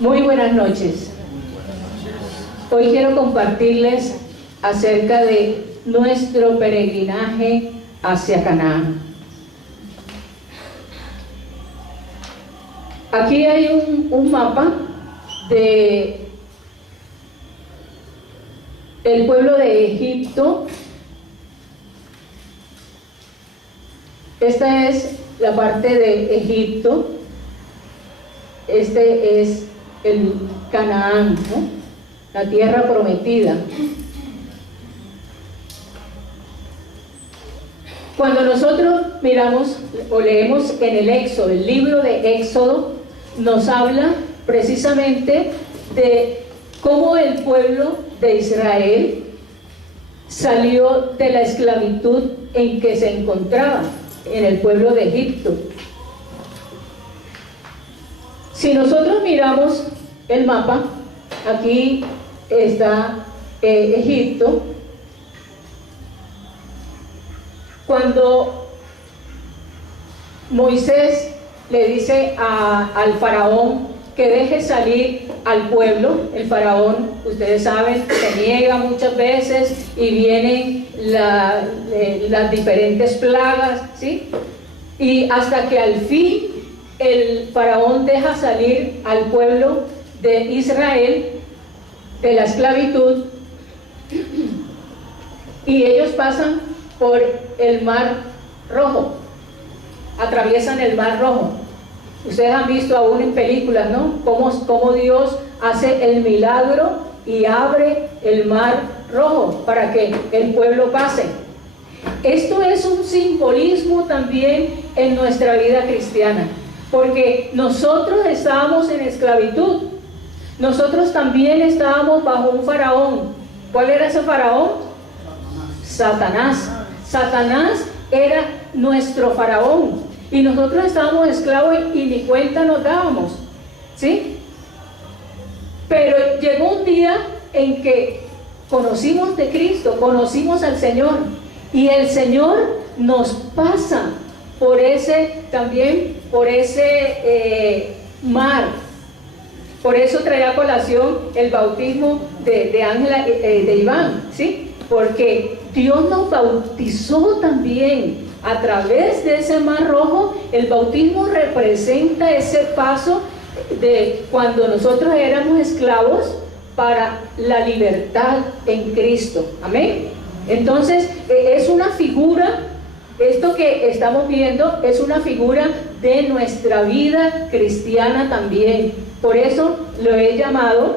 Muy buenas noches. Hoy quiero compartirles acerca de nuestro peregrinaje hacia Canaán. Aquí hay un mapa de el pueblo de Egipto. Esta es la parte de Egipto. Este es el Canaán, ¿no? La tierra prometida. Cuando nosotros miramos o leemos en el Éxodo, el libro de Éxodo nos habla precisamente de cómo el pueblo de Israel salió de la esclavitud en que se encontraba en el pueblo de Egipto. Si nosotros miramos el mapa, aquí está Egipto. Cuando Moisés le dice al faraón que deje salir al pueblo, el faraón, ustedes saben, se niega muchas veces y vienen las diferentes plagas, ¿sí? Y hasta que al fin el faraón deja salir al pueblo de Israel de la esclavitud y ellos pasan por el Mar Rojo, atraviesan el Mar Rojo. Ustedes han visto aún en películas, ¿no? Cómo Dios hace el milagro y abre el Mar Rojo para que el pueblo pase. Esto es un simbolismo también en nuestra vida cristiana, porque nosotros estábamos en esclavitud. Nosotros también estábamos bajo un faraón. ¿Cuál era ese faraón? Satanás. Satanás era nuestro faraón. Y nosotros estábamos esclavos y ni cuenta nos dábamos, ¿sí? Pero llegó un día en que conocimos de Cristo, conocimos al Señor, y el Señor nos pasa por ese mar. Por eso traía a colación el bautismo de Ángela, de Iván, ¿sí? Porque Dios nos bautizó también a través de ese Mar Rojo. El bautismo representa ese paso de cuando nosotros éramos esclavos para la libertad en Cristo. Amén. Entonces es una figura, esto que estamos viendo es una figura de nuestra vida cristiana también. Por eso lo he llamado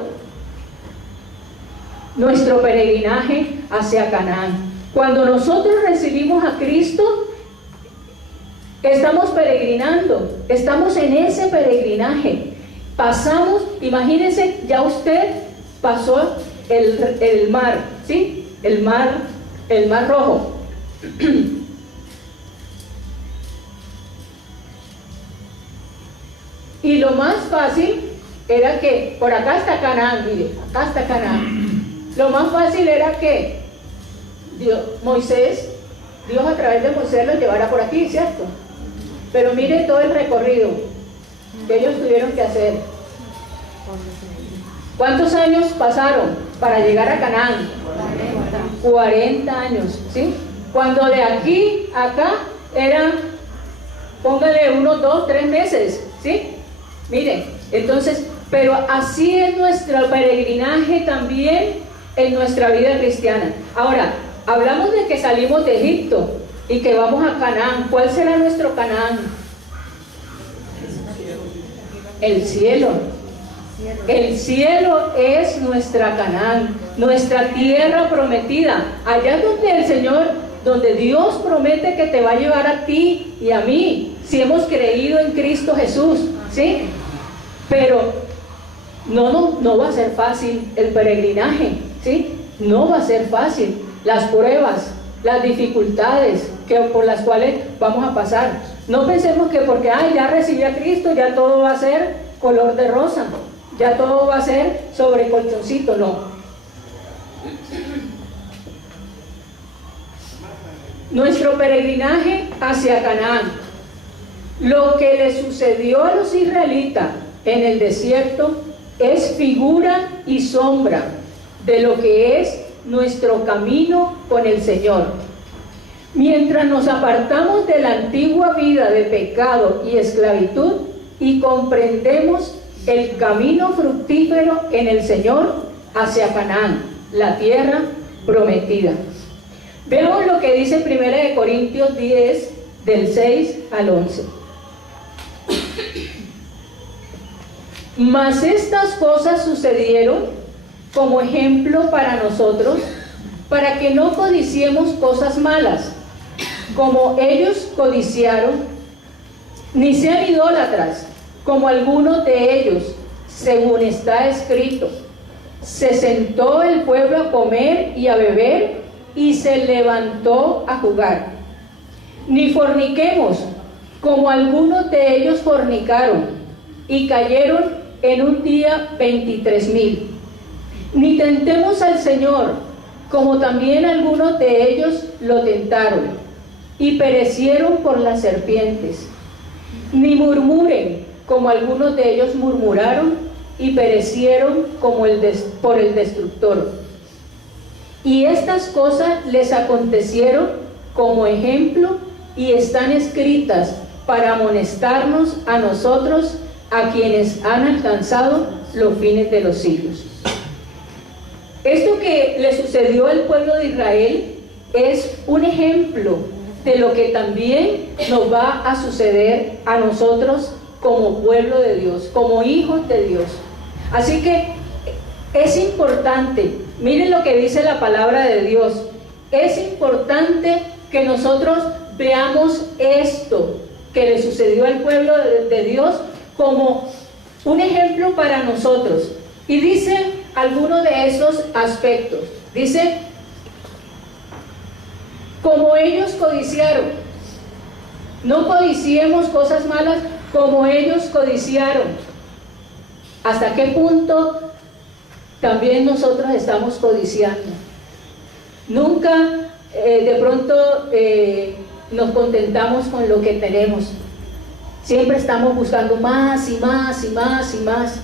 nuestro peregrinaje hacia Canaán. Cuando nosotros recibimos a Cristo, estamos peregrinando, estamos en ese peregrinaje. Pasamos, imagínense, ya usted pasó el mar, ¿sí? El mar Rojo. Y lo más fácil era que, por acá está Canaán, mire, acá está Canaán. Lo más fácil era que Dios a través de Moisés los llevara por aquí, ¿cierto? Pero mire todo el recorrido que ellos tuvieron que hacer. ¿Cuántos años pasaron para llegar a Canaán? 40 años, ¿sí? Cuando de aquí a acá eran, póngale unos 2, 3 meses, ¿sí? Miren, entonces, pero así es nuestro peregrinaje también en nuestra vida cristiana. Ahora, hablamos de que salimos de Egipto y que vamos a Canaán. ¿Cuál será nuestro Canaán? El cielo. El cielo es nuestra Canaán, nuestra tierra prometida. Allá es donde el Señor, donde Dios promete que te va a llevar a ti y a mí, si hemos creído en Cristo Jesús, ¿sí? Pero no va a ser fácil el peregrinaje, ¿sí? No va a ser fácil. Las pruebas, las dificultades por las cuales vamos a pasar. No pensemos que porque ya recibí a Cristo, ya todo va a ser color de rosa, ya todo va a ser sobre colchoncito, no. Nuestro peregrinaje hacia Canaán. Lo que le sucedió a los israelitas en el desierto es figura y sombra de lo que es nuestro camino con el Señor. Mientras nos apartamos de la antigua vida de pecado y esclavitud y comprendemos el camino fructífero en el Señor hacia Canaán, la tierra prometida. Veamos lo que dice 1 Corintios 10, del 6 al 11. Mas estas cosas sucedieron como ejemplo para nosotros, para que no codiciemos cosas malas, como ellos codiciaron, ni sean idólatras, como algunos de ellos, según está escrito. Se sentó el pueblo a comer y a beber, y se levantó a jugar. Ni forniquemos, como algunos de ellos fornicaron, y cayeron en un día 23,000. Ni tentemos al Señor, como también algunos de ellos lo tentaron, y perecieron por las serpientes. Ni murmuren, como algunos de ellos murmuraron, y perecieron como por el destructor. Y estas cosas les acontecieron como ejemplo, y están escritas para amonestarnos a nosotros, a quienes han alcanzado los fines de los siglos. Esto que le sucedió al pueblo de Israel es un ejemplo de lo que también nos va a suceder a nosotros como pueblo de Dios, como hijos de Dios. Así que es importante, miren lo que dice la palabra de Dios, es importante que nosotros veamos esto que le sucedió al pueblo de Dios como un ejemplo para nosotros. Y dice algunos de esos aspectos. Dice, como ellos codiciaron. No codiciemos cosas malas como ellos codiciaron. ¿Hasta qué punto también nosotros estamos codiciando? Nunca de pronto nos contentamos con lo que tenemos. Siempre estamos buscando más y más y más y más.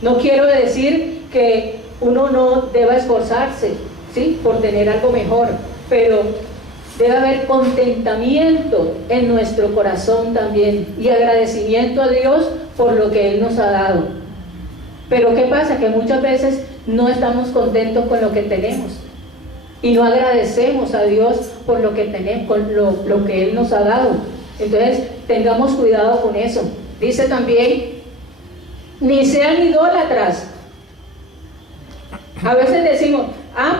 No quiero decir que uno no deba esforzarse, ¿sí?, por tener algo mejor, pero debe haber contentamiento en nuestro corazón también y agradecimiento a Dios por lo que Él nos ha dado. Pero ¿qué pasa? Que muchas veces no estamos contentos con lo que tenemos y no agradecemos a Dios por lo que tenemos, con lo que Él nos ha dado. Entonces tengamos cuidado con eso. Dice también, ni sean idólatras. A veces decimos,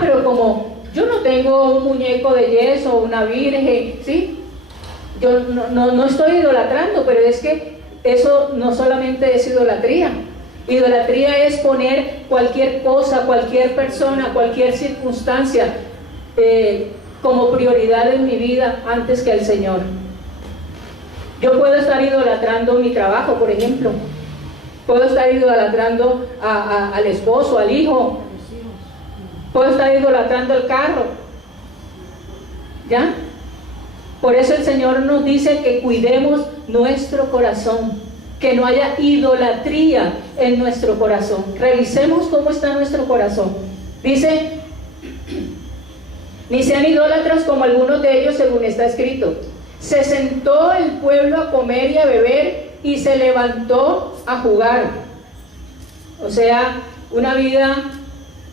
pero como yo no tengo un muñeco de yeso o una virgen, ¿sí? Yo no estoy idolatrando, pero es que eso no solamente es idolatría. Idolatría es poner cualquier cosa, cualquier persona, cualquier circunstancia como prioridad en mi vida antes que el Señor. Yo puedo estar idolatrando mi trabajo, por ejemplo. Puedo estar idolatrando al esposo, al hijo. Puedo estar idolatrando el carro. ¿Ya? Por eso el Señor nos dice que cuidemos nuestro corazón, que no haya idolatría en nuestro corazón. Revisemos cómo está nuestro corazón. Dice, ni sean idólatras como algunos de ellos, según está escrito. Se sentó el pueblo a comer y a beber, y se levantó a jugar. O sea, una vida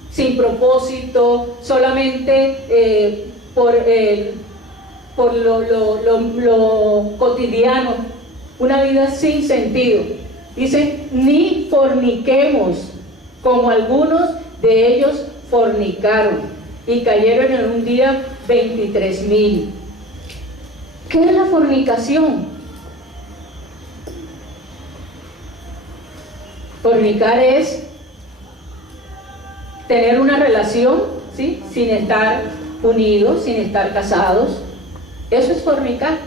sin propósito, solamente por lo cotidiano, una vida sin sentido. Dice, ni forniquemos, como algunos de ellos fornicaron, y cayeron en un día 23,000. ¿Qué es la fornicación? Fornicar es tener una relación, ¿sí?, sin estar unidos, sin estar casados. Eso es fornicar.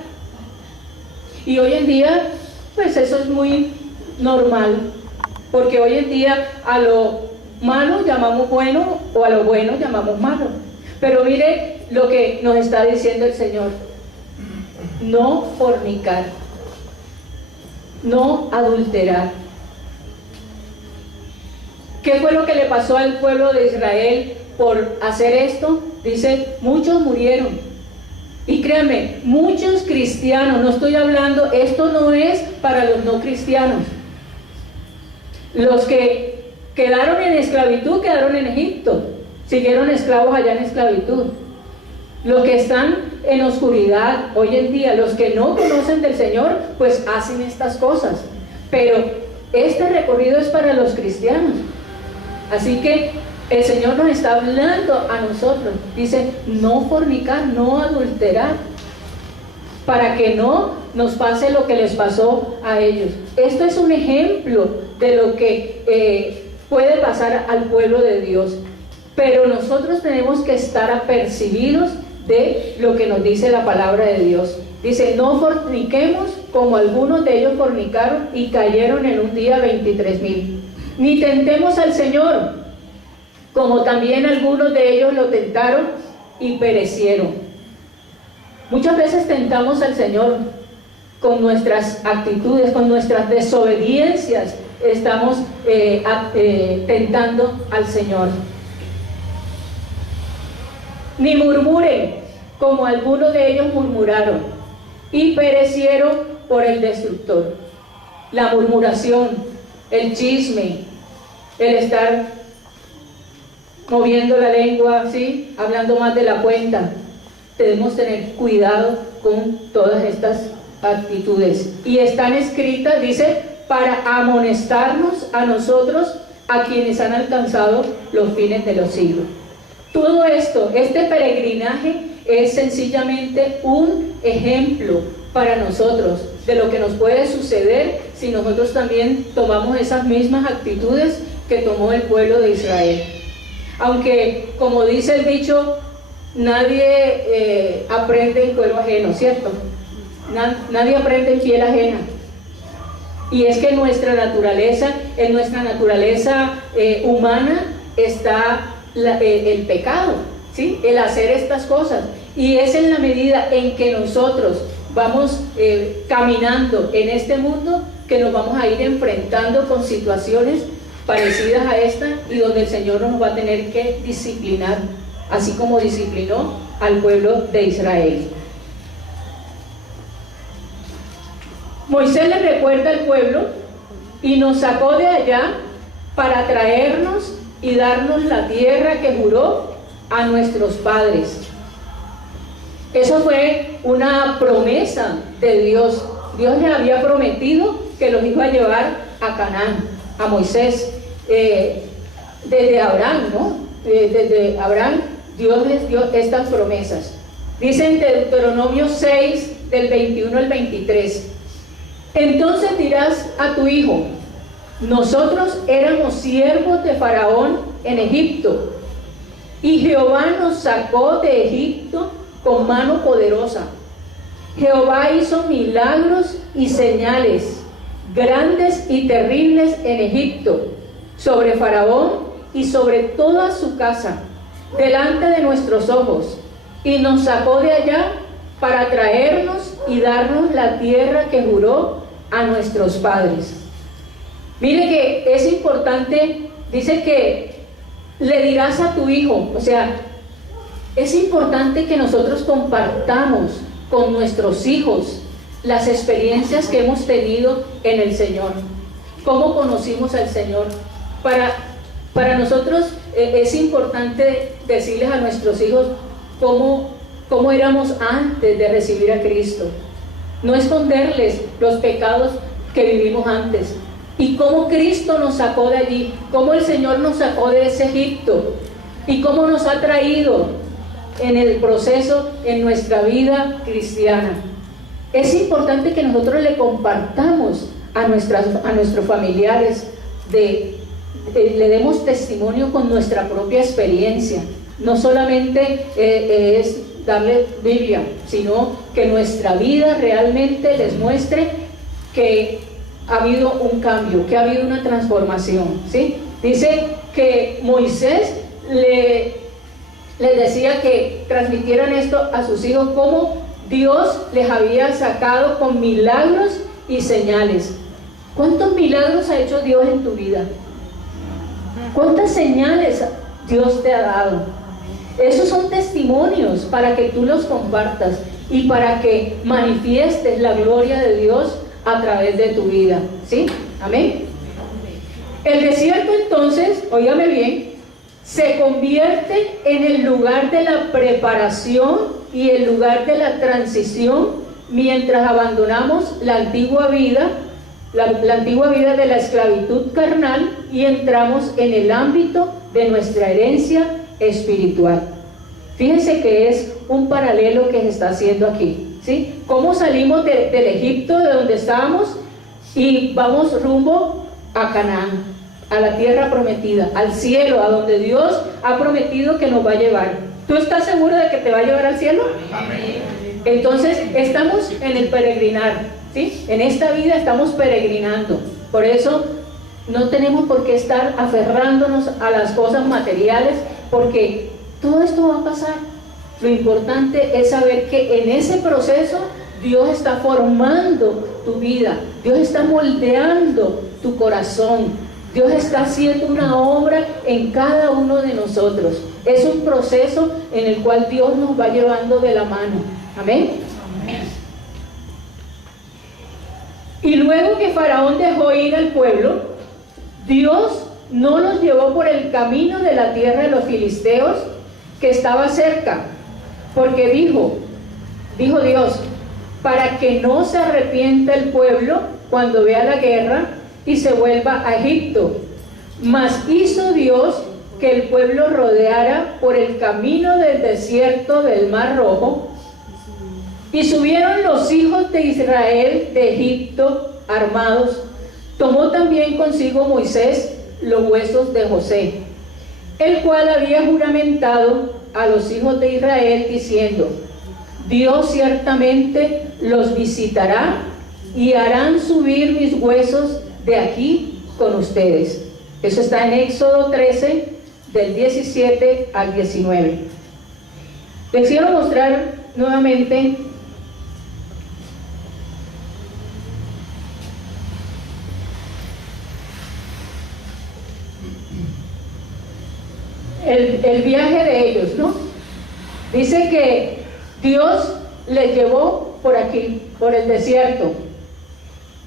Y hoy en día, pues eso es muy normal, porque hoy en día a lo malo llamamos bueno, o a lo bueno llamamos malo. Pero mire lo que nos está diciendo el Señor: no fornicar, no adulterar. ¿Qué fue lo que le pasó al pueblo de Israel por hacer esto? Dice, muchos murieron. Y créanme, muchos cristianos, no estoy hablando, esto no es para los no cristianos. Los que quedaron en esclavitud, quedaron en Egipto, siguieron esclavos allá en esclavitud. Los que están en oscuridad hoy en día, los que no conocen del Señor, pues hacen estas cosas. Pero este recorrido es para los cristianos. Así que el Señor nos está hablando a nosotros. Dice, no fornicar, no adulterar, para que no nos pase lo que les pasó a ellos. Esto es un ejemplo de lo que puede pasar al pueblo de Dios. Pero nosotros tenemos que estar apercibidos de lo que nos dice la palabra de Dios. Dice, no forniquemos como algunos de ellos fornicaron y cayeron en un día 23,000. Ni tentemos al Señor, como también algunos de ellos lo tentaron y perecieron. Muchas veces tentamos al Señor con nuestras actitudes, con nuestras desobediencias, estamos tentando al Señor. Ni murmuren, como algunos de ellos murmuraron y perecieron por el destructor. La murmuración, el chisme, el estar moviendo la lengua, ¿sí? Hablando más de la cuenta. Debemos tener cuidado con todas estas actitudes. Y están escritas, dice, para amonestarnos a nosotros, a quienes han alcanzado los fines de los siglos. Todo esto, este peregrinaje es sencillamente un ejemplo para nosotros de lo que nos puede suceder si nosotros también tomamos esas mismas actitudes que tomó el pueblo de Israel. Aunque, como dice el dicho, nadie aprende en cuero ajeno, ¿cierto? Nadie aprende en piel ajena. Y es que en nuestra naturaleza humana está el pecado, ¿sí? El hacer estas cosas. Y es en la medida en que nosotros vamos caminando en este mundo que nos vamos a ir enfrentando con situaciones parecidas a esta y donde el Señor nos va a tener que disciplinar, así como disciplinó al pueblo de Israel. Moisés le recuerda al pueblo y nos sacó de allá para traernos y darnos la tierra que juró a nuestros padres. Eso fue una promesa de Dios. Dios le había prometido que los iba a llevar a Canaán, a Moisés, desde Abraham, ¿no? Desde Abraham Dios les dio estas promesas. Dice en Deuteronomio 6, del 21 al 23, entonces dirás a tu hijo, nosotros éramos siervos de Faraón en Egipto, y Jehová nos sacó de Egipto con mano poderosa. Jehová hizo milagros y señales grandes y terribles en Egipto, sobre Faraón y sobre toda su casa, delante de nuestros ojos, y nos sacó de allá para traernos y darnos la tierra que juró a nuestros padres. Mire que es importante, dice que le dirás a tu hijo, o sea, es importante que nosotros compartamos con nuestros hijos las experiencias que hemos tenido en el Señor, cómo conocimos al Señor. Para nosotros es importante decirles a nuestros hijos cómo éramos antes de recibir a Cristo, no esconderles los pecados que vivimos antes y cómo Cristo nos sacó de allí, cómo el Señor nos sacó de ese Egipto y cómo nos ha traído en el proceso en nuestra vida cristiana. Es importante que nosotros le compartamos a nuestros familiares, le demos testimonio con nuestra propia experiencia. No solamente es darle Biblia, sino que nuestra vida realmente les muestre que ha habido un cambio, que ha habido una transformación, ¿sí? Dice que Moisés les decía que transmitieran esto a sus hijos, como Dios les había sacado con milagros y señales. ¿Cuántos milagros ha hecho Dios en tu vida? ¿Cuántas señales Dios te ha dado? Esos son testimonios para que tú los compartas y para que manifiestes la gloria de Dios a través de tu vida. ¿Sí? Amén. El desierto entonces, óigame bien, se convierte en el lugar de la preparación y el lugar de la transición mientras abandonamos la antigua vida, la antigua vida de la esclavitud carnal y entramos en el ámbito de nuestra herencia espiritual. Fíjense que es un paralelo que se está haciendo aquí, ¿sí? Cómo salimos del Egipto, de donde estábamos, y vamos rumbo a Canaán, a la tierra prometida, al cielo, a donde Dios ha prometido que nos va a llevar. ¿Tú estás seguro de que te va a llevar al cielo? Amén. Entonces estamos en el peregrinar, ¿sí? En esta vida estamos peregrinando. Por eso no tenemos por qué estar aferrándonos a las cosas materiales, porque todo esto va a pasar. Lo importante es saber que en ese proceso Dios está formando tu vida, Dios está moldeando tu corazón, Dios está haciendo una obra en cada uno de nosotros. Es un proceso en el cual Dios nos va llevando de la mano. Amén. Amén. Y luego que Faraón dejó ir al pueblo, Dios no los llevó por el camino de la tierra de los filisteos que estaba cerca, porque dijo Dios, para que no se arrepienta el pueblo cuando vea la guerra y se vuelva a Egipto. Mas hizo Dios que el pueblo rodeara por el camino del desierto del Mar Rojo, y subieron los hijos de Israel de Egipto armados. Tomó también consigo Moisés los huesos de José, el cual había juramentado a los hijos de Israel diciendo: Dios ciertamente los visitará y harán subir mis huesos de aquí con ustedes. Eso está en Éxodo 13, del 17 al 19. Les quiero mostrar nuevamente el viaje de ellos, ¿no? Dice que Dios les llevó por aquí, por el desierto.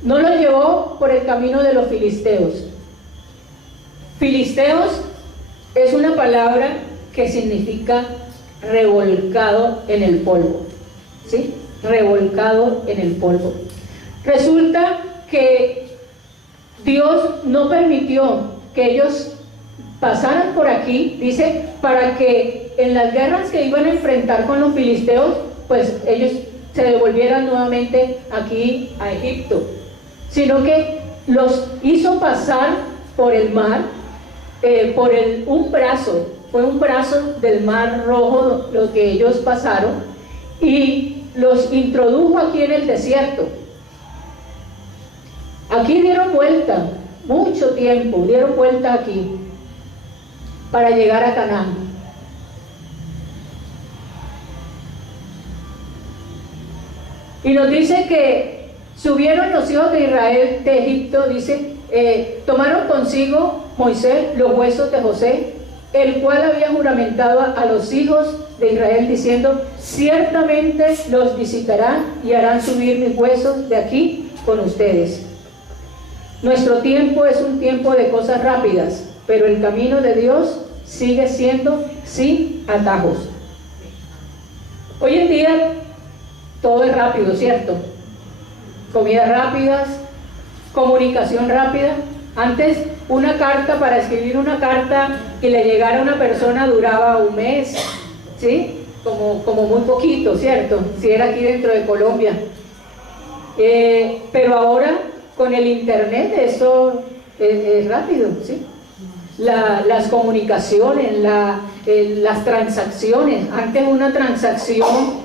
No los llevó por el camino de los filisteos. Filisteos es una palabra que significa revolcado en el polvo, ¿sí? Revolcado en el polvo. Resulta que Dios no permitió que ellos pasaran por aquí, dice, para que en las guerras que iban a enfrentar con los filisteos, pues ellos se devolvieran nuevamente aquí a Egipto, sino que los hizo pasar por el mar, fue un brazo del Mar Rojo lo que ellos pasaron, y los introdujo aquí en el desierto. Aquí dieron vuelta, mucho tiempo, dieron vuelta aquí, para llegar a Canaán. Y nos dice que subieron los hijos de Israel de Egipto, dice, tomaron consigo Moisés los huesos de José, el cual había juramentado a los hijos de Israel diciendo: ciertamente los visitarán y harán subir mis huesos de aquí con ustedes. Nuestro tiempo es un tiempo de cosas rápidas, pero el camino de Dios sigue siendo sin atajos. Hoy en día todo es rápido, ¿cierto? Comidas rápidas, comunicación rápida. Antes una carta, para escribir una carta que le llegara a una persona duraba un mes, ¿sí? Como muy poquito, ¿cierto? Si era aquí dentro de Colombia. Pero ahora con el internet eso es rápido, ¿sí? Las comunicaciones, las transacciones. Antes una transacción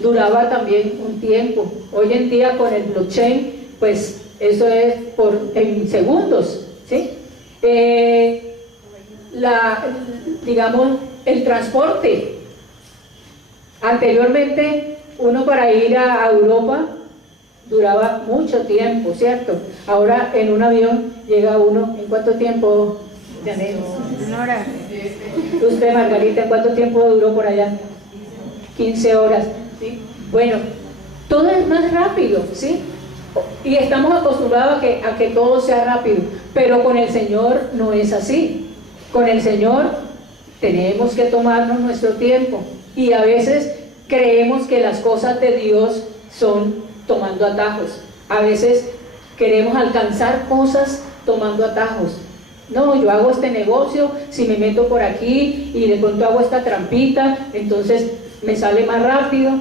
duraba también un tiempo. Hoy en día con el blockchain, pues eso es en segundos, ¿sí? Digamos, el transporte. Anteriormente uno para ir a Europa duraba mucho tiempo, ¿cierto? Ahora en un avión llega uno, ¿en cuánto tiempo? Janet. Usted, Margarita, ¿cuánto tiempo duró por allá? 15 horas. ¿Sí? Bueno, todo es más rápido, ¿sí? Y estamos acostumbrados a que todo sea rápido, pero con el Señor no es así. Con el Señor tenemos que tomarnos nuestro tiempo, y a veces creemos que las cosas de Dios son tomando atajos. A veces queremos alcanzar cosas tomando atajos. No, yo hago este negocio, si me meto por aquí y de pronto hago esta trampita, entonces me sale más rápido.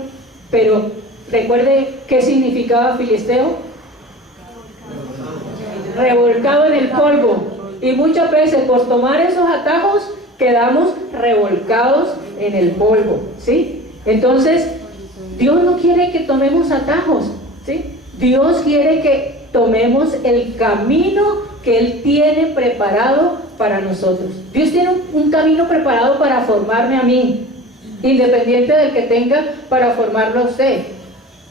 Pero recuerde qué significaba filisteo: revolcado en el polvo. Y muchas veces por tomar esos atajos quedamos revolcados en el polvo, ¿sí? Entonces Dios no quiere que tomemos atajos, ¿sí? Dios quiere que tomemos el camino que Él tiene preparado para nosotros. Dios tiene un camino preparado para formarme a mí, independiente del que tenga para formarlo a usted.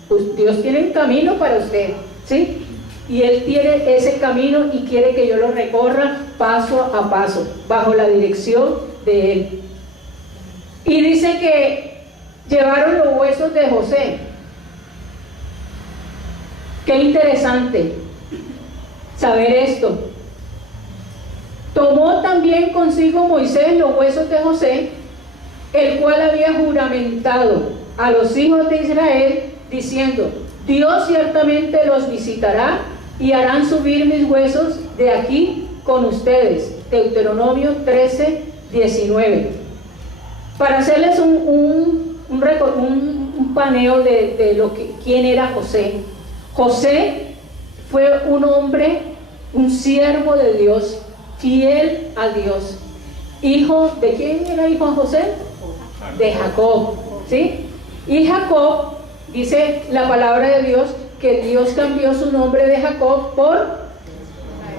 Pues Dios tiene un camino para usted, ¿sí? Y Él tiene ese camino y quiere que yo lo recorra paso a paso, bajo la dirección de Él. Y dice que llevaron los huesos de José. Qué interesante saber esto. Tomó también consigo Moisés los huesos de José, el cual había juramentado a los hijos de Israel, diciendo: Dios ciertamente los visitará y harán subir mis huesos de aquí con ustedes. Deuteronomio 13, 19. Para hacerles un paneo de quién era José. José fue un hombre, un siervo de Dios, fiel a Dios. Hijo, ¿de quién era hijo José? De Jacob, ¿sí? Y Jacob, dice la palabra de Dios, que Dios cambió su nombre de Jacob por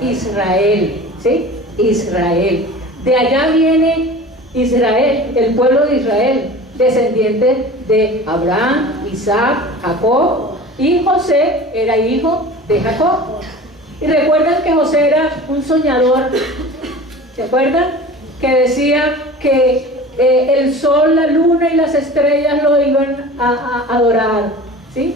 Israel, ¿sí? Israel. De allá viene Israel, el pueblo de Israel, descendiente de Abraham, Isaac, Jacob, y José era hijo de Jacob. Y recuerdan que José era un soñador, ¿se acuerdan? Que decía que el sol, la luna y las estrellas lo iban a adorar, ¿sí?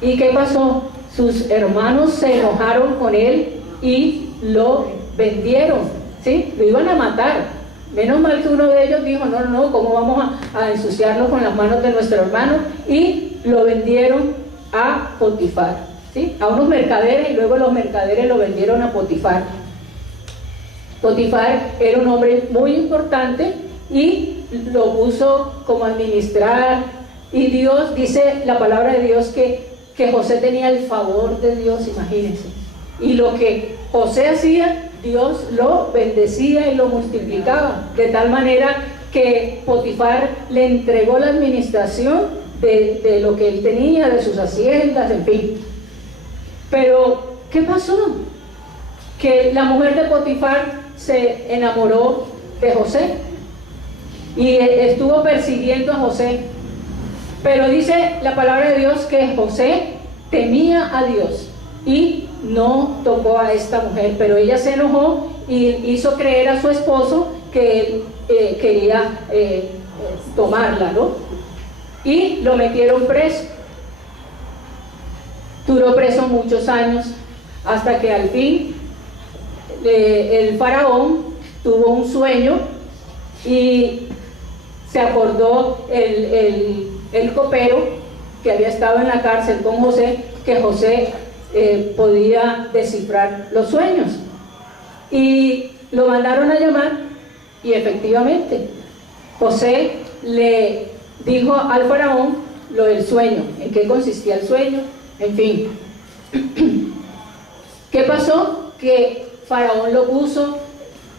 ¿Y qué pasó? Sus hermanos se enojaron con él y lo vendieron, ¿sí? Lo iban a matar. Menos mal que uno de ellos dijo: no, ¿cómo vamos a ensuciarnos con las manos de nuestro hermano? Y lo vendieron a Potifar, ¿sí? A unos mercaderes, y luego los mercaderes lo vendieron a Potifar. Potifar era un hombre muy importante y lo puso como administrar. Y Dios, dice la palabra de Dios, que José tenía el favor de Dios, imagínense. Y lo que José hacía, Dios lo bendecía y lo multiplicaba, de tal manera que Potifar le entregó la administración de lo que él tenía, de sus haciendas, en fin. Pero, ¿qué pasó? Que la mujer de Potifar se enamoró de José y estuvo persiguiendo a José. Pero dice la palabra de Dios que José temía a Dios y no tocó a esta mujer, pero ella se enojó y hizo creer a su esposo que él quería tomarla, ¿no? Y lo metieron preso. Duró preso muchos años, hasta que al fin el faraón tuvo un sueño y se acordó el copero que había estado en la cárcel con José, que José podía descifrar los sueños, y lo mandaron a llamar. Y efectivamente José le dijo al faraón lo del sueño, en qué consistía el sueño, en fin. ¿Qué pasó? Que faraón lo puso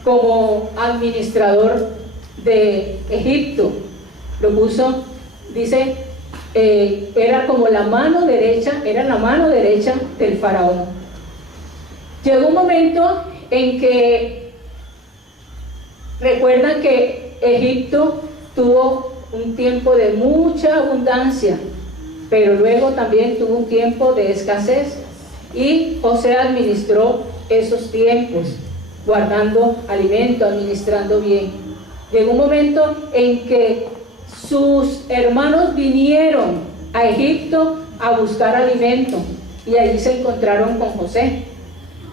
como administrador de Egipto. Lo puso, dice, era como la mano derecha, era la mano derecha del faraón. Llegó un momento en que, recuerdan que Egipto tuvo un tiempo de mucha abundancia, pero luego también tuvo un tiempo de escasez, y José administró esos tiempos. guardando alimento, administrando bien. Llegó un momento en que sus hermanos vinieron a Egipto a buscar alimento y allí se encontraron con José.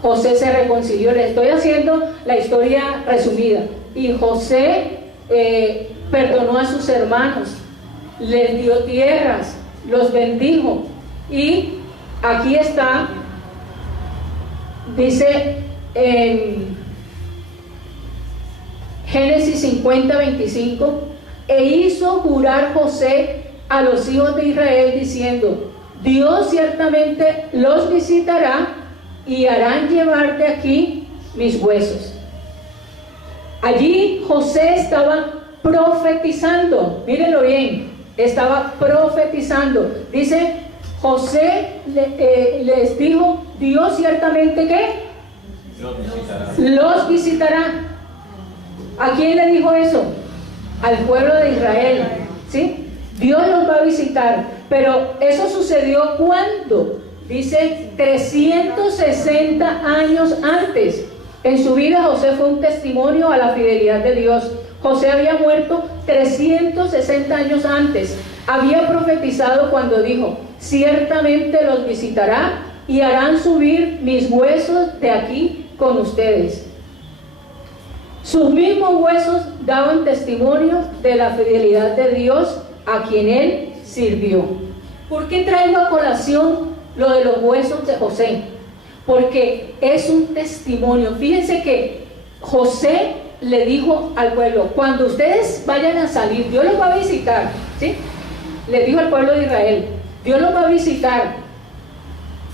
José se reconcilió. Les estoy haciendo la historia resumida. Y José perdonó a sus hermanos, les dio tierras, los bendijo. Y aquí está, dice en Génesis 50:25, e hizo jurar José a los hijos de Israel diciendo: Dios ciertamente los visitará y harán llevar de aquí mis huesos. Allí José estaba profetizando, mírenlo bien, estaba profetizando. Dice, José les dijo: Dios ciertamente ¿qué? Los visitará. ¿A quién le dijo eso? Al pueblo de Israel, ¿sí? Dios los va a visitar, pero eso sucedió cuando, dice, 360 años antes. En su vida José fue un testimonio a la fidelidad de Dios. José había muerto 360 años antes. Había profetizado cuando dijo: ciertamente los visitará y harán subir mis huesos de aquí con ustedes. Sus mismos huesos daban testimonio de la fidelidad de Dios a quien él sirvió. ¿Por qué traigo a colación lo de los huesos de José? Porque es un testimonio. Fíjense que José le dijo al pueblo: cuando ustedes vayan a salir, Dios los va a visitar, ¿sí? Le dijo al pueblo de Israel: Dios los va a visitar.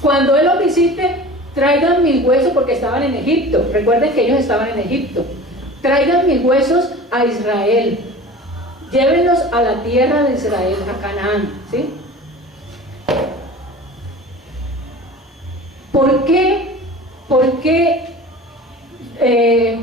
Cuando Él los visite, traigan mis huesos, porque estaban en Egipto. Recuerden que ellos estaban en Egipto. Traigan mis huesos a Israel. Llévenlos a la tierra de Israel, a Canaán, ¿sí? ¿Por qué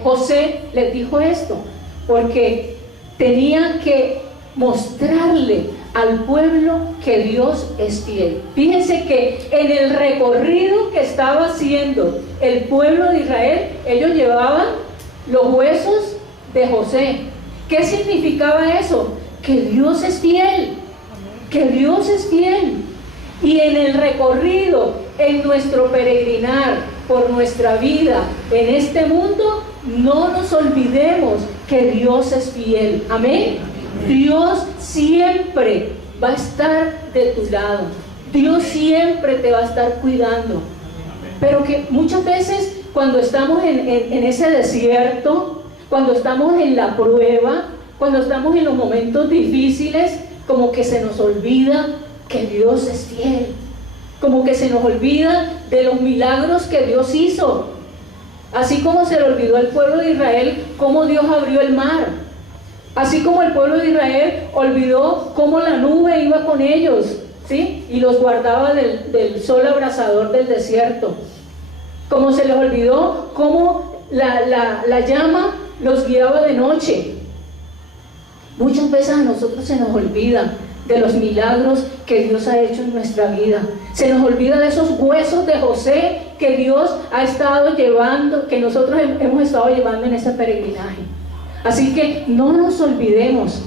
José les dijo esto? Porque tenía que mostrarle al pueblo que Dios es fiel. Fíjense que en el recorrido que estaba haciendo el pueblo de Israel, ellos llevaban los huesos de José. ¿Qué significaba eso? Que Dios es fiel, que Dios es fiel. Y en el recorrido, en nuestro peregrinar por nuestra vida en este mundo, no nos olvidemos que Dios es fiel. Amén. Dios siempre va a estar de tu lado. Dios siempre te va a estar cuidando. Pero que muchas veces cuando estamos en ese desierto, cuando estamos en la prueba, cuando estamos en los momentos difíciles, como que se nos olvida que Dios es fiel. Como que se nos olvida de los milagros que Dios hizo. Así como se le olvidó al pueblo de Israel cómo Dios abrió el mar. Así como el pueblo de Israel olvidó cómo la nube iba con ellos, ¿sí? Y los guardaba del sol abrasador del desierto. Como se les olvidó cómo la llama los guiaba de noche. Muchas veces a nosotros se nos olvida de los milagros que Dios ha hecho en nuestra vida. Se nos olvida de esos huesos de José que Dios ha estado llevando, que nosotros hemos estado llevando en ese peregrinaje. Así que no nos olvidemos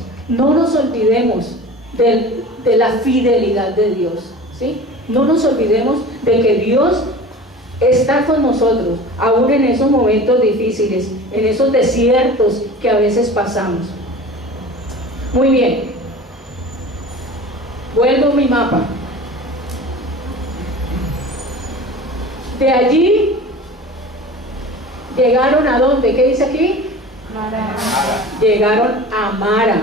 de la fidelidad de Dios, ¿sí? No nos olvidemos de que Dios está con nosotros, aún en esos momentos difíciles, en esos desiertos que a veces pasamos. Muy bien. Vuelvo a mi mapa. De allí llegaron ¿a dónde? ¿Qué dice aquí? Mara. Llegaron a Mara.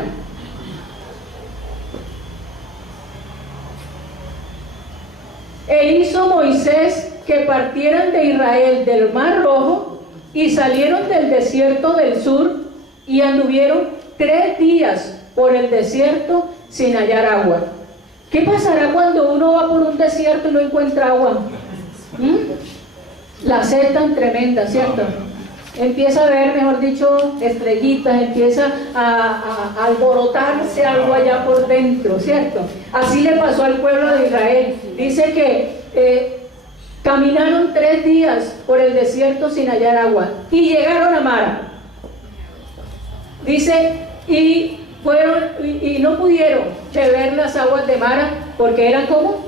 E hizo Moisés que partieran de Israel del Mar Rojo y salieron del desierto del sur y anduvieron 3 días por el desierto sin hallar agua. ¿Qué pasará cuando uno va por un desierto y no encuentra agua? La sed tan tremenda, ¿cierto? Empieza a ver, mejor dicho, estrellitas, empieza a alborotarse algo allá por dentro, ¿cierto? Así le pasó al pueblo de Israel. Dice que Caminaron 3 días por el desierto sin hallar agua y llegaron a Mara. Dice, y no pudieron beber las aguas de Mara porque eran como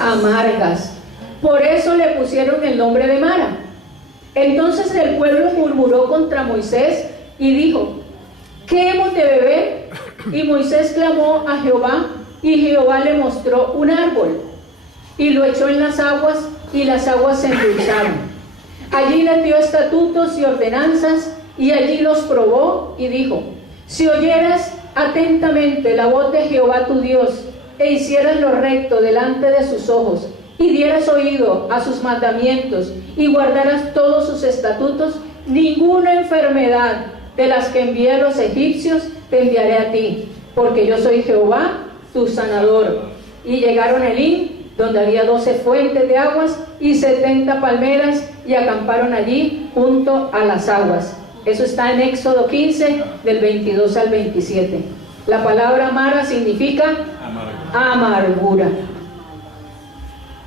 amargas. Por eso le pusieron el nombre de Mara. Entonces el pueblo murmuró contra Moisés y dijo, ¿qué hemos de beber? Y Moisés clamó a Jehová, y Jehová le mostró un árbol, y lo echó en las aguas, y las aguas se endulzaron. Allí le dio estatutos y ordenanzas, y allí los probó, y dijo, si oyeras atentamente la voz de Jehová tu Dios, e hicieras lo recto delante de sus ojos, y dieras oído a sus mandamientos, y guardaras todos sus estatutos, ninguna enfermedad de las que envié a los egipcios te enviaré a ti, porque yo soy Jehová, tu sanador. Y llegaron a Elim, donde había 12 fuentes de aguas y 70 palmeras, y acamparon allí junto a las aguas. Eso está en Éxodo 15, del 22 al 27. La palabra Mara significa amargura.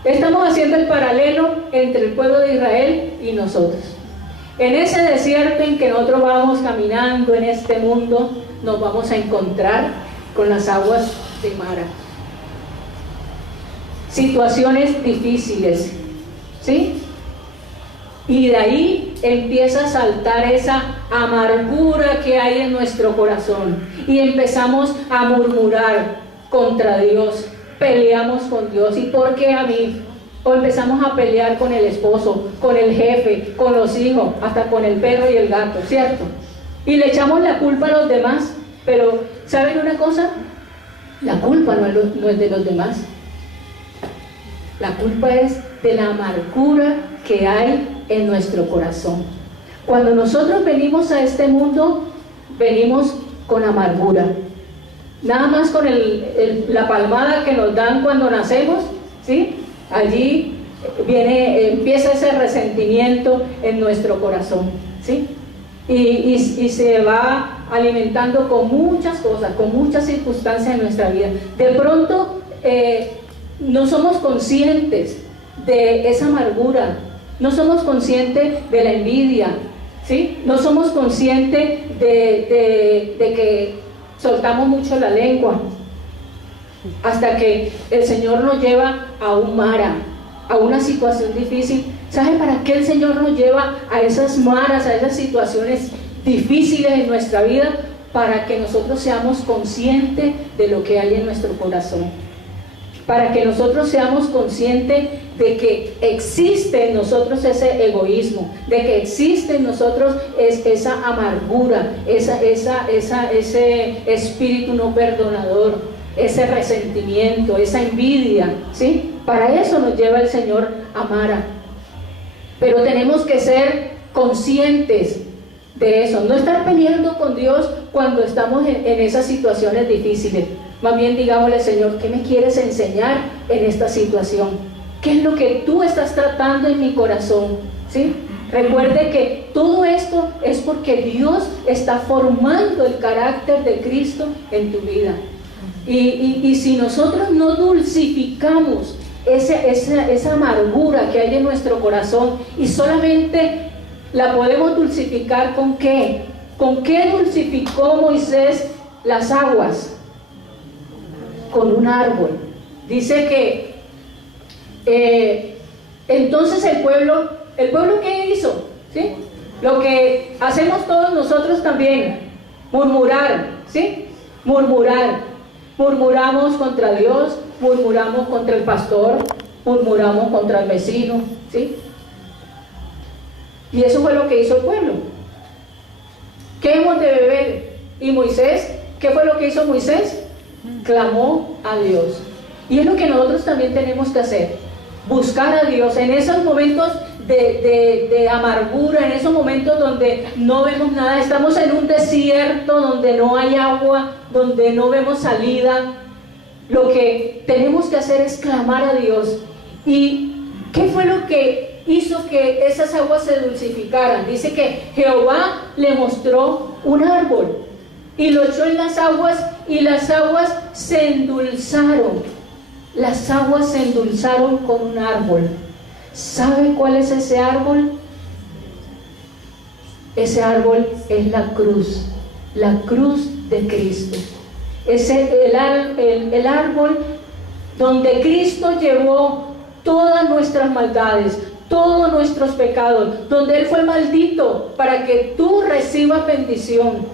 Estamos haciendo el paralelo entre el pueblo de Israel y nosotros. En ese desierto en que nosotros vamos caminando en este mundo, nos vamos a encontrar con las aguas de Mara. Situaciones difíciles, ¿sí? Y de ahí empieza a saltar esa amargura que hay en nuestro corazón. Y empezamos a murmurar contra Dios, peleamos con Dios. ¿Y por qué a mí? O empezamos a pelear con el esposo, con el jefe, con los hijos, hasta con el perro y el gato, ¿cierto? Y le echamos la culpa a los demás. Pero, ¿saben una cosa? La culpa no es de los demás. La culpa es de la amargura que hay en nuestro corazón. Cuando nosotros venimos a este mundo, venimos con amargura. Nada más con la palmada que nos dan cuando nacemos, ¿sí? Allí empieza ese resentimiento en nuestro corazón, ¿sí? Y se va alimentando con muchas cosas, con muchas circunstancias en nuestra vida. De pronto no somos conscientes de esa amargura, no somos conscientes de la envidia, ¿sí? No somos conscientes de que soltamos mucho la lengua, hasta que el Señor nos lleva a un Mara, a una situación difícil. ¿Sabe para qué el Señor nos lleva a esas maras, a esas situaciones difíciles en nuestra vida? Para que nosotros seamos conscientes de lo que hay en nuestro corazón, para que nosotros seamos conscientes de que existe en nosotros ese egoísmo, de que existe en nosotros esa amargura, ese espíritu no perdonador, ese resentimiento, esa envidia, ¿sí? Para eso nos lleva el Señor a Mara. Pero tenemos que ser conscientes de eso, no estar peleando con Dios cuando estamos en esas situaciones difíciles. Más bien digámosle, Señor, ¿qué me quieres enseñar en esta situación? ¿Qué es lo que tú estás tratando en mi corazón? ¿Sí? Recuerde que todo esto es porque Dios está formando el carácter de Cristo en tu vida. Y si nosotros no dulcificamos esa amargura que hay en nuestro corazón, y solamente la podemos dulcificar ¿con qué? ¿Con qué dulcificó Moisés las aguas? Con un árbol. Dice que entonces el pueblo ¿qué hizo? ¿Sí? Lo que hacemos todos nosotros también, murmurar, ¿sí? Murmuramos contra Dios, murmuramos contra el pastor, murmuramos contra el vecino, ¿sí? Y eso fue lo que hizo el pueblo. ¿Qué hemos de beber? Y Moisés, ¿qué fue lo que hizo Moisés? Clamó a Dios. Y es lo que nosotros también tenemos que hacer, buscar a Dios en esos momentos de amargura, en esos momentos donde no vemos nada, estamos en un desierto donde no hay agua, donde no vemos salida. Lo que tenemos que hacer es clamar a Dios. ¿Y qué fue lo que hizo que esas aguas se dulcificaran? Dice que Jehová le mostró un árbol y lo echó en las aguas, y las aguas se endulzaron. Las aguas se endulzaron con un árbol. ¿Sabe cuál es ese árbol? Ese árbol es la cruz de Cristo. Es el árbol donde Cristo llevó todas nuestras maldades, todos nuestros pecados, donde Él fue maldito para que tú recibas bendición.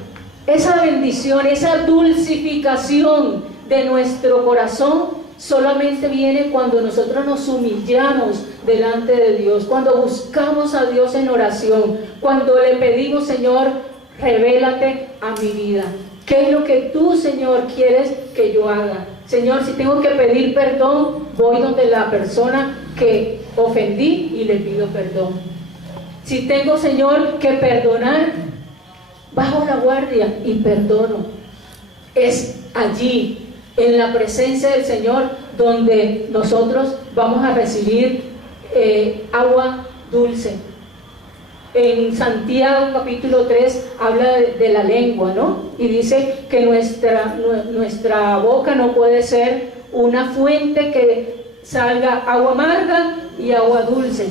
Esa bendición, esa dulcificación de nuestro corazón solamente viene cuando nosotros nos humillamos delante de Dios, cuando buscamos a Dios en oración, cuando le pedimos: Señor, revélate a mi vida. ¿Qué es lo que tú, Señor, quieres que yo haga? Señor, si tengo que pedir perdón, voy donde la persona que ofendí y le pido perdón. Si tengo, Señor, que perdonar, bajo la guardia y perdono. Es allí, en la presencia del Señor, donde nosotros vamos a recibir agua dulce. En Santiago capítulo 3 habla de la lengua, ¿no? Y dice que nuestra boca no puede ser una fuente que salga agua amarga y agua dulce.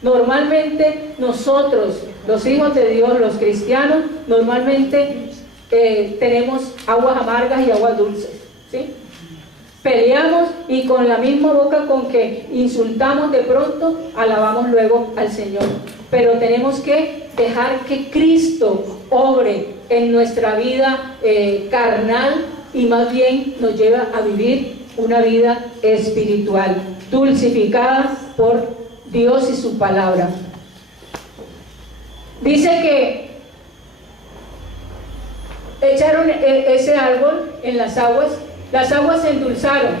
Normalmente nosotros, los hijos de Dios, los cristianos, normalmente tenemos aguas amargas y aguas dulces, ¿sí? Peleamos y con la misma boca con que insultamos, de pronto alabamos luego al Señor. Pero tenemos que dejar que Cristo obre en nuestra vida carnal y más bien nos lleva a vivir una vida espiritual, dulcificada por Dios y su palabra. Dice que echaron ese árbol en las aguas se endulzaron,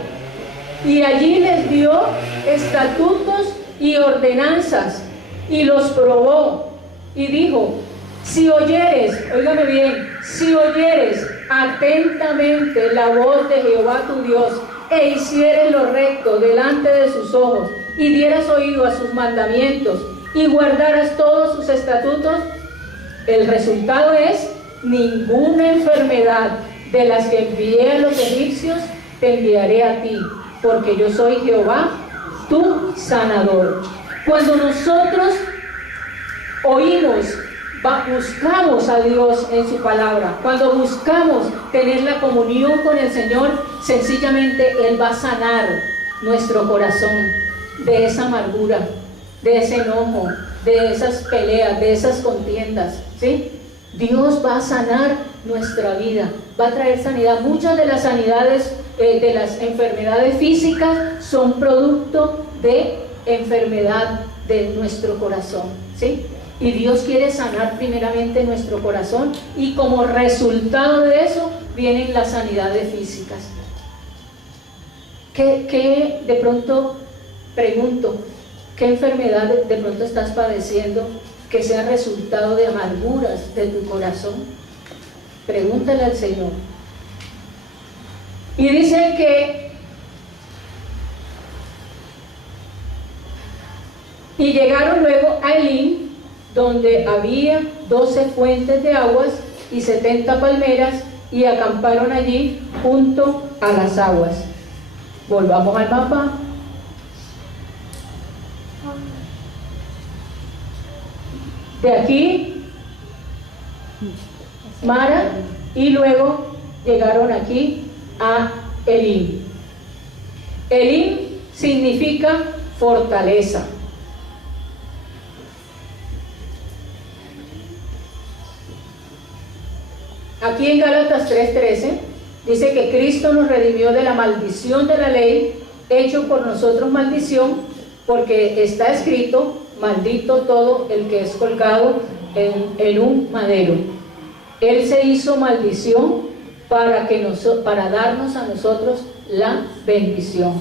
y allí les dio estatutos y ordenanzas, y los probó, y dijo: si oyeres, óigame bien, si oyeres atentamente la voz de Jehová tu Dios, e hicieres lo recto delante de sus ojos, y dieras oído a sus mandamientos, y guardaras todos sus estatutos, el resultado es: ninguna enfermedad de las que envié a los egipcios te enviaré a ti, porque yo soy Jehová, tu sanador. Cuando nosotros oímos, buscamos a Dios en su palabra, cuando buscamos tener la comunión con el Señor, sencillamente Él va a sanar nuestro corazón de esa amargura, de ese enojo, de esas peleas, de esas contiendas, ¿sí? Dios va a sanar nuestra vida, va a traer sanidad. Muchas de las sanidades, de las enfermedades físicas, son producto de enfermedad de nuestro corazón, ¿sí? Y Dios quiere sanar primeramente nuestro corazón, y como resultado de eso vienen las sanidades físicas. ¿Qué de pronto, pregunto, qué enfermedad de pronto estás padeciendo que sea resultado de amarguras de tu corazón? Pregúntale al Señor. Y dice que y llegaron luego a Elim, donde había 12 fuentes de aguas y 70 palmeras, y acamparon allí junto a las aguas. Volvamos al mapa. De aquí Mara, y luego llegaron aquí a Elim. Elim significa fortaleza. Aquí en Gálatas 3:13 dice que Cristo nos redimió de la maldición de la ley, hecho por nosotros maldición, porque está escrito: maldito todo el que es colgado en un madero. Él se hizo maldición para darnos a nosotros la bendición.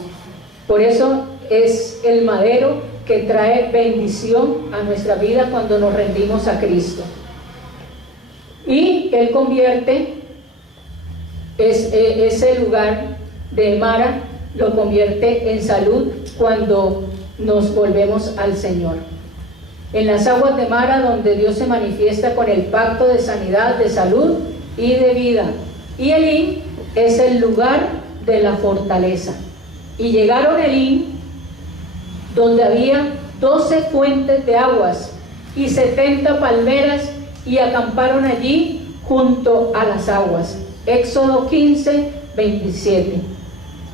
Por eso es el madero que trae bendición a nuestra vida cuando nos rendimos a Cristo. Y Él convierte ese lugar de Mara, lo convierte en salud cuando nos volvemos al Señor. En las aguas de Mara, donde Dios se manifiesta con el pacto de sanidad, de salud y de vida. Y Elim es el lugar de la fortaleza. Y llegaron a Elim, donde había 12 fuentes de aguas y 70 palmeras, y acamparon allí junto a las aguas. Éxodo 15, 27.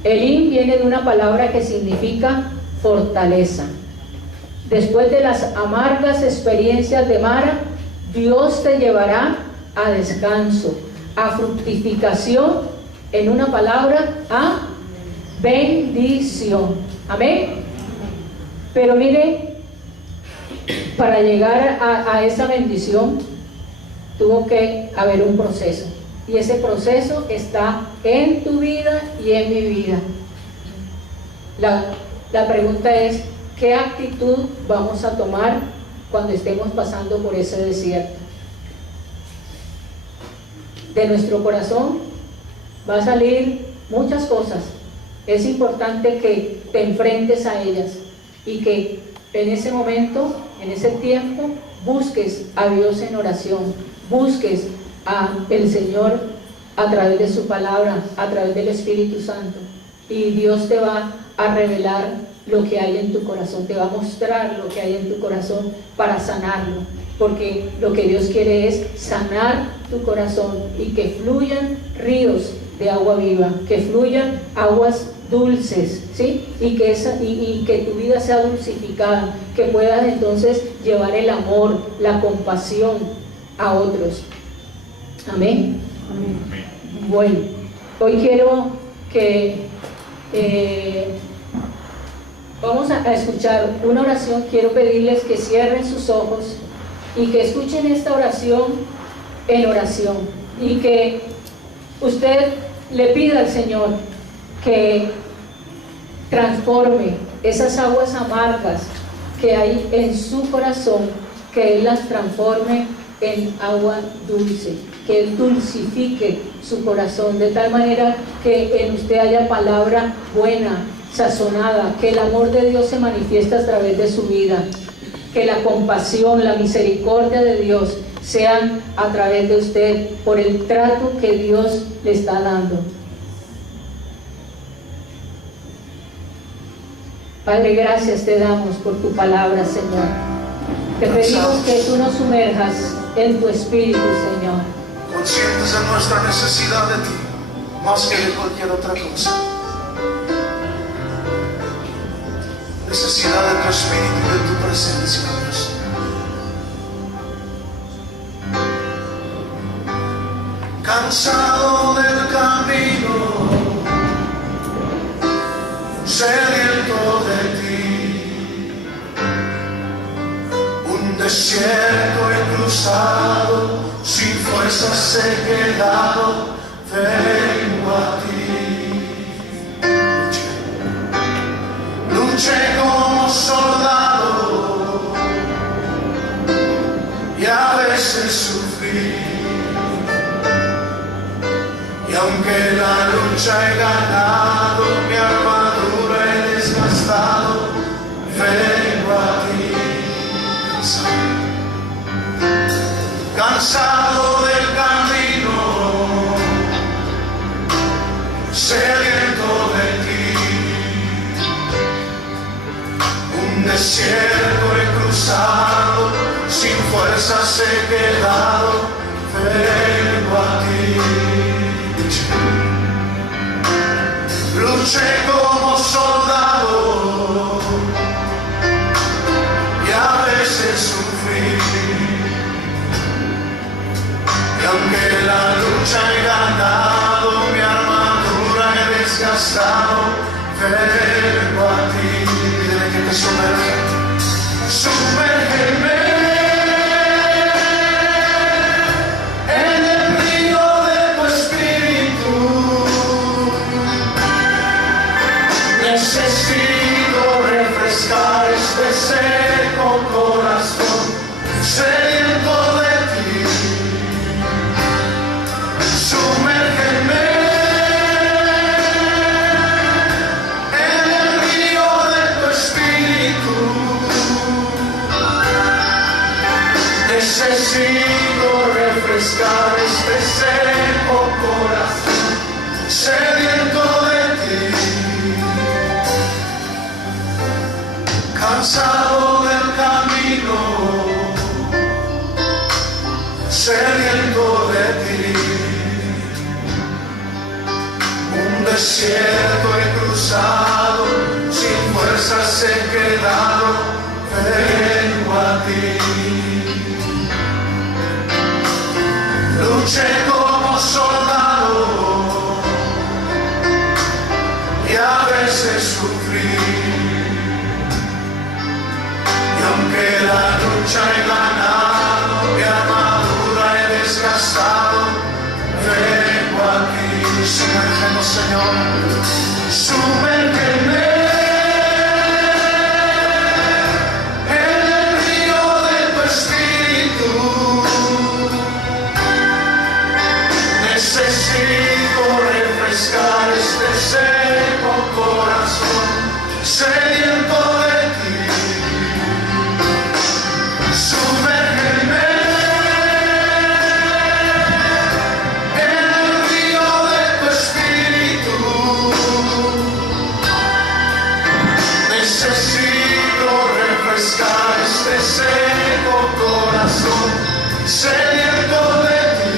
Elim viene de una palabra que significa fortaleza. Después de las amargas experiencias de Mara, Dios te llevará a descanso, a fructificación, en una palabra, a bendición. Amén. Pero mire, para llegar a esa bendición tuvo que haber un proceso, y ese proceso está en tu vida y en mi vida. La pregunta es: ¿qué actitud vamos a tomar cuando estemos pasando por ese desierto? De nuestro corazón va a salir muchas cosas. Es importante que te enfrentes a ellas y que en ese momento, en ese tiempo, busques a Dios en oración, busques al Señor a través de su palabra, a través del Espíritu Santo, y Dios te va a revelar lo que hay en tu corazón, te va a mostrar lo que hay en tu corazón para sanarlo, porque lo que Dios quiere es sanar tu corazón y que fluyan ríos de agua viva, que fluyan aguas dulces, ¿sí? Y que tu vida sea dulcificada, que puedas entonces llevar el amor, la compasión a otros. Amén. Amén. Bueno, hoy quiero que vamos a escuchar una oración. Quiero pedirles que cierren sus ojos y que escuchen esta oración en oración, y que usted le pida al Señor que transforme esas aguas amargas que hay en su corazón, que Él las transforme en agua dulce, que Él dulcifique su corazón de tal manera que en usted haya palabra buena, sazonada, que el amor de Dios se manifiesta a través de su vida, que la compasión, la misericordia de Dios sean a través de usted por el trato que Dios le está dando. Padre, gracias te damos por tu palabra, Señor. Te pedimos que tú nos sumerjas en tu Espíritu, Señor. Conscientes de nuestra necesidad de ti, más que de cualquier otra cosa. Necesidad de tu Espíritu y de tu presencia, Dios. Cansado del camino, sediento de ti, un desierto he cruzado, sin fuerzas he quedado, vengo a ti. Luché como soldado y a veces sufrí, y aunque la lucha he ganado, mi armadura he desgastado, vengo a ti. Cansado del camino, sediento de ti, un desierto he cruzado, sin fuerzas he quedado, vengo a ti. Luché como soldado y a veces sufrí, y aunque la lucha he ganado, mi armadura he desgastado, vengo a ti. Dile que te sumerge, sumérgeme en el río de tu Espíritu. Necesito refrescar este seco corazón, sediento de ti. Sumérgeme en el río de tu Espíritu. Necesito refrescar este seco corazón, sediento de ti. cansado del camino, sediento de ti. Un desierto he cruzado, sin fuerzas he quedado, vengo a ti. Luché como soldado y a veces sufrí. Y aunque la lucha he ganado, mi armadura he desgastado, vengo a ti. Sumérgeme, Señor, sumérgeme en el río de tu espíritu. Necesito refrescar este seco corazón, sediento de ti. Sumérgeme en el río de tu espíritu. Necesito refrescar este seco corazón, sediento de ti.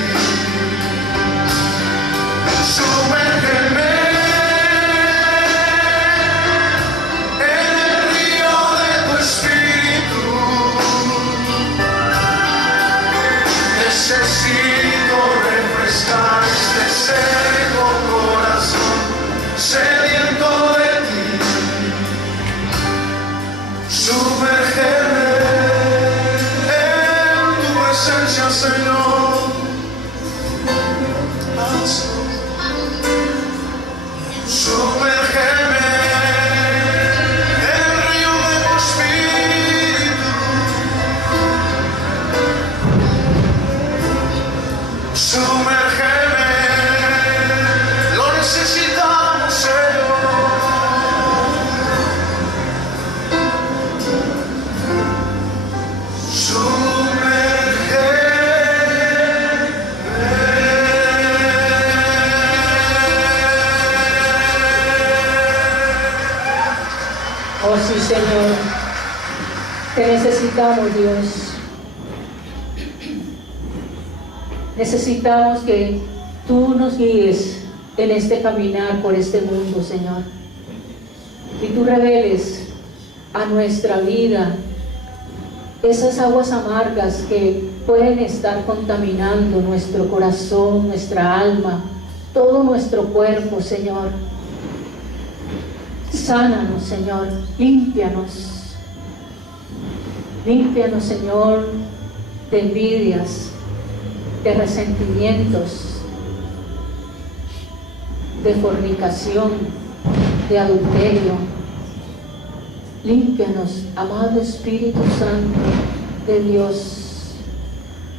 Sumérgeme en el río de tu espíritu. Necesito refrescar este seco corazón, sediento de ti. Sumérgeme en tu presencia, Señor. Sumérgeme en el río de tu espíritu. Sumérgeme, lo necesitamos, Señor. Oh sí, Señor, te necesitamos, Dios. Necesitamos que tú nos guíes en este caminar por este mundo, Señor. Y tú reveles a nuestra vida esas aguas amargas que pueden estar contaminando nuestro corazón, nuestra alma, todo nuestro cuerpo, Señor. Sánanos, Señor, límpianos. Límpianos, Señor, de envidias, de resentimientos, de fornicación, de adulterio. Límpianos, amado Espíritu Santo de Dios,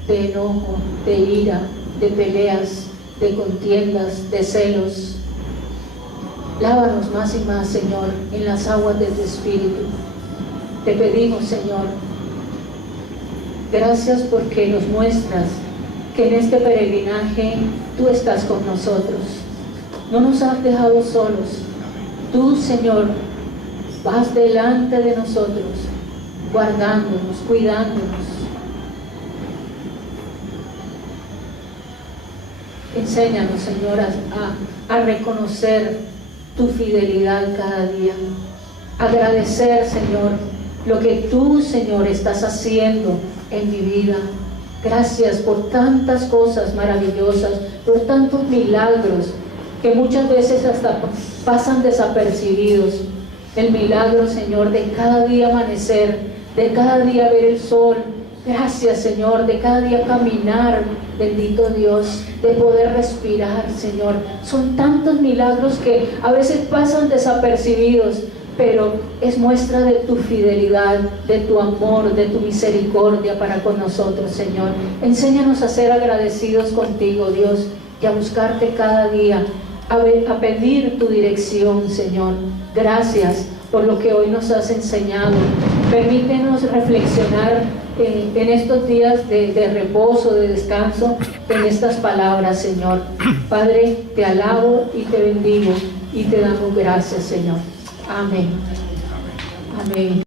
de enojo, de ira, de peleas, de contiendas, de celos. Lávanos más y más, Señor, en las aguas de tu Espíritu. Te pedimos, Señor, gracias porque nos muestras que en este peregrinaje tú estás con nosotros. No nos has dejado solos. Tú, Señor, vas delante de nosotros, guardándonos, cuidándonos. Enséñanos, Señor, a reconocer tu fidelidad cada día. Agradecer, Señor, lo que tú, Señor, estás haciendo en mi vida. Gracias por tantas cosas maravillosas, por tantos milagros que muchas veces hasta pasan desapercibidos. El milagro, Señor, de cada día amanecer, de cada día ver el sol. Gracias, Señor, de cada día caminar, bendito Dios, de poder respirar, Señor. Son tantos milagros que a veces pasan desapercibidos, pero es muestra de tu fidelidad, de tu amor, de tu misericordia para con nosotros, Señor. Enséñanos a ser agradecidos contigo, Dios, y a buscarte cada día, a pedir tu dirección, Señor. Gracias por lo que hoy nos has enseñado. Permítenos reflexionar en estos días de reposo, de descanso, en estas palabras, Señor. Padre, te alabo y te bendigo y te damos gracias, Señor. Amén. Amén.